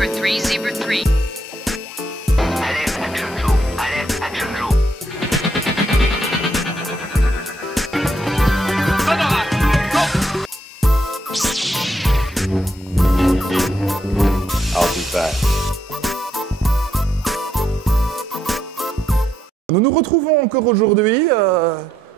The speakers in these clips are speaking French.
Zebra 3, Zebra 3. Alerte Action Joe. Alerte Action Joe. I'll be back. Nous nous retrouvons encore aujourd'hui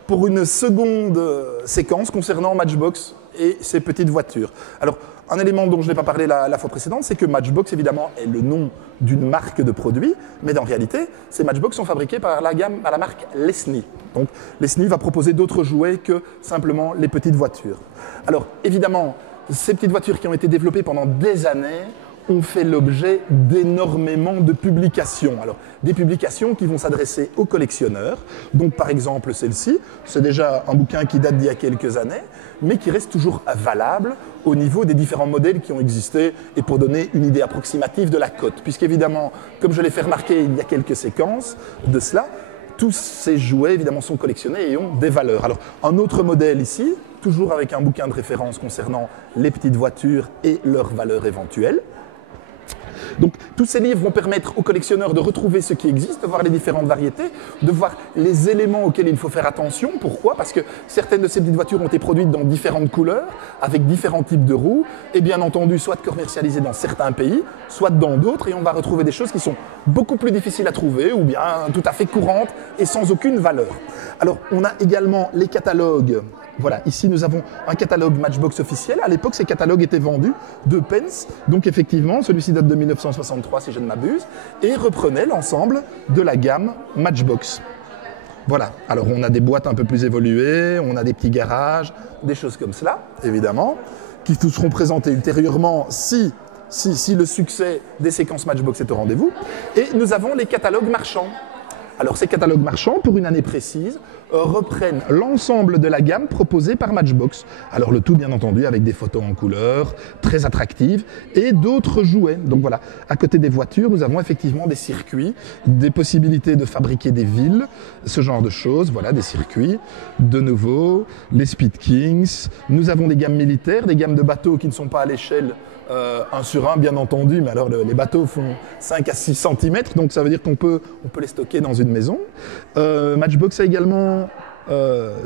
pour une seconde séquence concernant Matchbox et ses petites voitures. Alors, un élément dont je n'ai pas parlé la fois précédente, c'est que Matchbox, évidemment, est le nom d'une marque de produit, mais en réalité, ces Matchbox sont fabriqués par la marque Lesney. Donc, Lesney va proposer d'autres jouets que simplement les petites voitures. Alors, évidemment, ces petites voitures qui ont été développées pendant des années ont fait l'objet d'énormément de publications. Alors, des publications qui vont s'adresser aux collectionneurs. Donc, par exemple, celle-ci, c'est déjà un bouquin qui date d'il y a quelques années, mais qui reste toujours valable au niveau des différents modèles qui ont existé et pour donner une idée approximative de la cote. Puisqu'évidemment, comme je l'ai fait remarquer il y a quelques séquences de cela, tous ces jouets, évidemment, sont collectionnés et ont des valeurs. Alors, un autre modèle ici, toujours avec un bouquin de référence concernant les petites voitures et leurs valeurs éventuelles. Donc, tous ces livres vont permettre aux collectionneurs de retrouver ce qui existe, de voir les différentes variétés, de voir les éléments auxquels il faut faire attention. Pourquoi ? Parce que certaines de ces petites voitures ont été produites dans différentes couleurs, avec différents types de roues, et bien entendu, soit commercialisées dans certains pays, soit dans d'autres, et on va retrouver des choses qui sont beaucoup plus difficiles à trouver, ou bien tout à fait courantes et sans aucune valeur. Alors, on a également les catalogues. Voilà, ici nous avons un catalogue Matchbox officiel. À l'époque, ces catalogues étaient vendus 2 pence. Donc effectivement, celui-ci date de 1963 si je ne m'abuse, et reprenait l'ensemble de la gamme Matchbox. Voilà, alors on a des boîtes un peu plus évoluées, on a des petits garages, des choses comme cela, évidemment, qui vous seront présentées ultérieurement si le succès des séquences Matchbox est au rendez-vous. Et nous avons les catalogues marchands. Alors ces catalogues marchands, pour une année précise, reprennent l'ensemble de la gamme proposée par Matchbox. Alors le tout bien entendu avec des photos en couleur, très attractives, et d'autres jouets. Donc voilà, à côté des voitures, nous avons effectivement des circuits, des possibilités de fabriquer des villes, ce genre de choses, voilà, des circuits. De nouveau, les Speed Kings, nous avons des gammes militaires, des gammes de bateaux qui ne sont pas à l'échelle 1 sur 1 bien entendu, mais alors les bateaux font 5 à 6 cm, donc ça veut dire qu'on peut les stocker dans une maison. Matchbox a également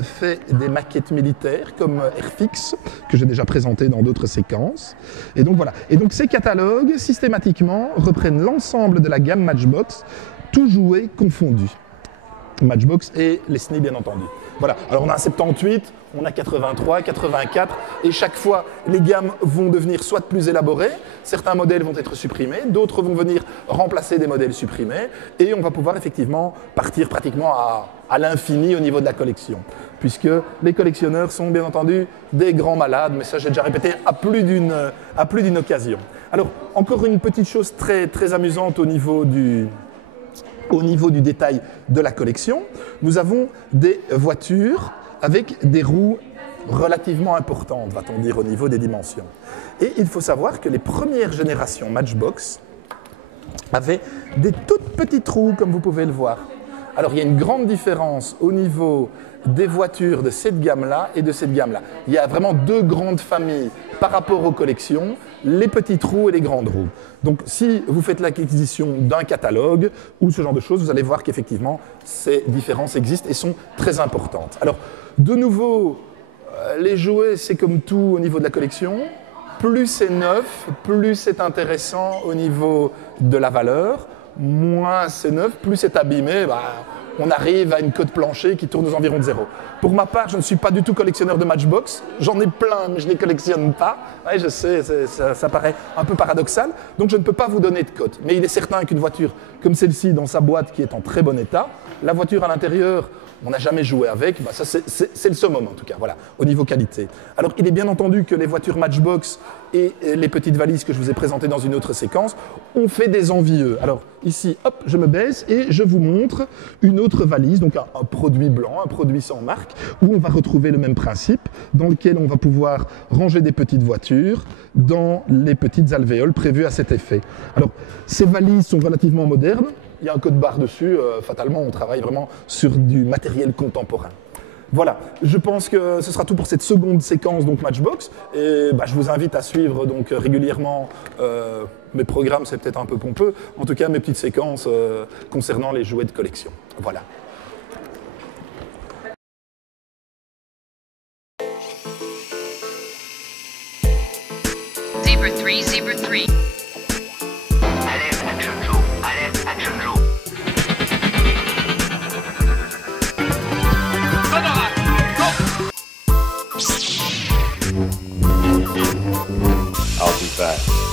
fait des maquettes militaires comme Airfix, que j'ai déjà présenté dans d'autres séquences. Et donc voilà. Et donc ces catalogues, systématiquement, reprennent l'ensemble de la gamme Matchbox, tous jouets confondus. Matchbox et Lesney bien entendu. Voilà, alors on a un 78, on a 83, 84, et chaque fois les gammes vont devenir soit plus élaborées, certains modèles vont être supprimés, d'autres vont venir remplacer des modèles supprimés, et on va pouvoir effectivement partir pratiquement à l'infini au niveau de la collection. Puisque les collectionneurs sont bien entendu des grands malades, mais ça j'ai déjà répété à plus d'une occasion. Alors encore une petite chose très, très amusante au niveau du détail de la collection, nous avons des voitures avec des roues relativement importantes, va-t-on dire, au niveau des dimensions. Et il faut savoir que les premières générations Matchbox avaient des toutes petites roues, comme vous pouvez le voir. Alors il y a une grande différence au niveau des voitures de cette gamme-là et de cette gamme-là. Il y a vraiment 2 grandes familles par rapport aux collections, les petites roues et les grandes roues. Donc si vous faites l'acquisition d'un catalogue ou ce genre de choses, vous allez voir qu'effectivement ces différences existent et sont très importantes. Alors de nouveau, les jouets c'est comme tout au niveau de la collection. Plus c'est neuf, plus c'est intéressant au niveau de la valeur. Moins c'est neuf, plus c'est abîmé, on arrive à une cote plancher qui tourne aux environs de 0. Pour ma part, je ne suis pas du tout collectionneur de Matchbox. J'en ai plein, mais je ne les collectionne pas. Ouais, je sais, ça paraît un peu paradoxal. Donc je ne peux pas vous donner de cote. Mais il est certain qu'une voiture comme celle-ci, dans sa boîte qui est en très bon état, la voiture à l'intérieur, on n'a jamais joué avec, ça c'est le summum en tout cas, voilà, au niveau qualité. Alors il est bien entendu que les voitures Matchbox et les petites valises que je vous ai présentées dans une autre séquence ont fait des envieux. Alors ici, hop, je me baisse et je vous montre une autre valise, donc un produit blanc, un produit sans marque, où on va retrouver le même principe, dans lequel on va pouvoir ranger des petites voitures dans les petites alvéoles prévues à cet effet. Alors ces valises sont relativement modernes. Il y a un code barre dessus, fatalement on travaille vraiment sur du matériel contemporain. Voilà, je pense que ce sera tout pour cette seconde séquence donc Matchbox. Et je vous invite à suivre donc régulièrement mes programmes, c'est peut-être un peu pompeux, en tout cas mes petites séquences concernant les jouets de collection. Voilà. Zebra 3, Zebra 3. Alerte Action Joe. Alerte Action Joe. I'll be back.